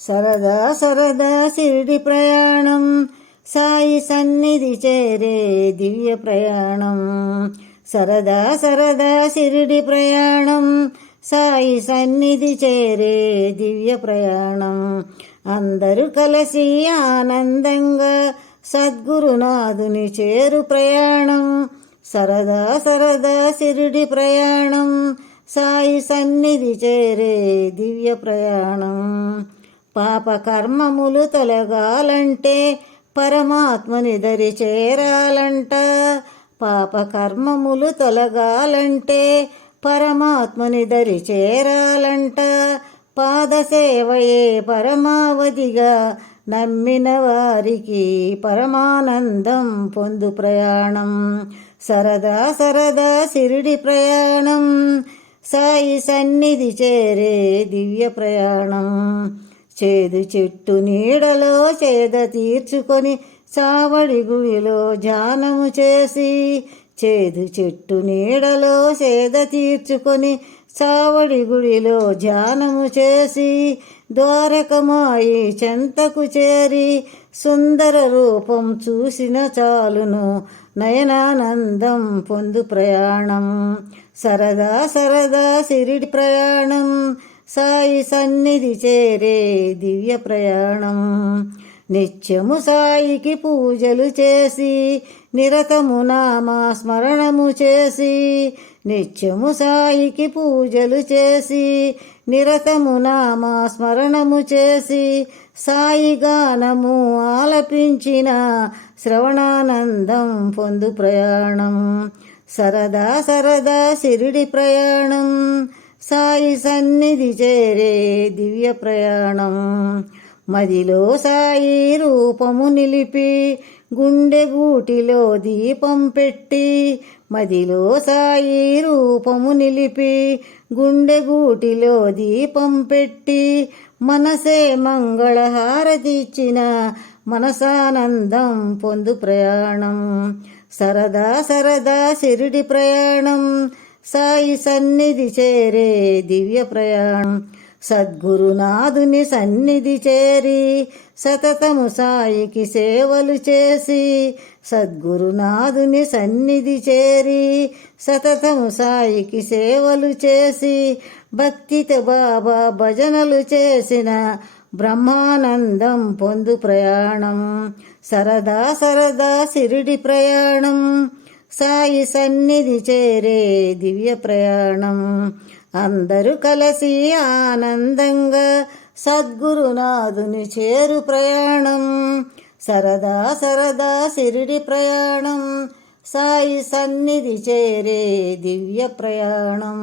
సరదా సరదా షిరిడి ప్రయాణం, సాయి సన్నిధి చేరే దివ్య ప్రయాణం. సరదా సరదా షిరిడి ప్రయాణం, సాయి సన్నిధి చేరే దివ్య ప్రయాణం. అందరూ కలిసి ఆనందంగా సద్గురునాథుని చేరు ప్రయాణం. సరదా సరదా షిరిడి ప్రయాణం, సాయి సన్నిధి చేరే దివ్య ప్రయాణం. పాప కర్మములు తొలగాలంటే పరమాత్మని దరి చేరాలంట. పాప కర్మములు తొలగాలంటే పరమాత్మని దరి చేరాలంట. పాదసేవయే పరమావధిగా నమ్మిన వారికి పరమానందం పొందు ప్రయాణం. సరదా సరదా షిరిడి ప్రయాణం, సాయి సన్నిధి చేరే దివ్య ప్రయాణం. చేదు చెట్టు నీడలో చేద తీర్చుకొని చావడి గుడిలో ధ్యానము చేసి, చేదు చెట్టు నీడలో చేద తీర్చుకొని చావడి గుడిలో ధ్యానము చేసి, ద్వారకమాయి చెంతకు చేరి సుందర రూపం చూసిన చాలును నయనానందం పొందు ప్రయాణం. సరదా సరదా షిరిడి ప్రయాణం, సాయి సన్నిధి చేరే దివ్య ప్రయాణం. నిత్యము సాయికి పూజలు చేసి నిరతము నామా స్మరణము చేసి, నిత్యము సాయికి పూజలు చేసి నిరతము నామా స్మరణము చేసి, సాయి గానము ఆలపించిన శ్రవణానందం పొందు ప్రయాణం. సరదా సరదా షిరిడి ప్రయాణం, సాయి సన్నిధి చేరే దివ్య ప్రయాణం. మదిలో సాయి రూపము నిలిపి గుండె గూటిలో దీపం పెట్టి, మదిలో సాయి రూపము నిలిపి గుండె గూటిలో దీపం పెట్టి, మనసే మంగళహారతిచ్చిన మనసానందం పొందు ప్రయాణం. సరదా సరదా షిరిడి ప్రయాణం, సాయి సన్నిధి చేరే దివ్య ప్రయాణం. సద్గురునాథుని సన్నిధి చేరి సతతము సాయికి సేవలు చేసి, సద్గురునాథుని సన్నిధి చేరి సతతము సాయికి సేవలు చేసి, భక్తితో బాబా భజనలు చేసిన బ్రహ్మానందం పొందు ప్రయాణం. సరదా సరదా షిరిడి ప్రయాణం, సాయి సన్నిధి చేరే దివ్య ప్రయాణం. అందరూ కలిసి ఆనందంగా సద్గురునాథుని చేరు ప్రయాణం. సరదా సరదా షిరిడి ప్రయాణం, సాయి సన్నిధి చేరే దివ్య ప్రయాణం.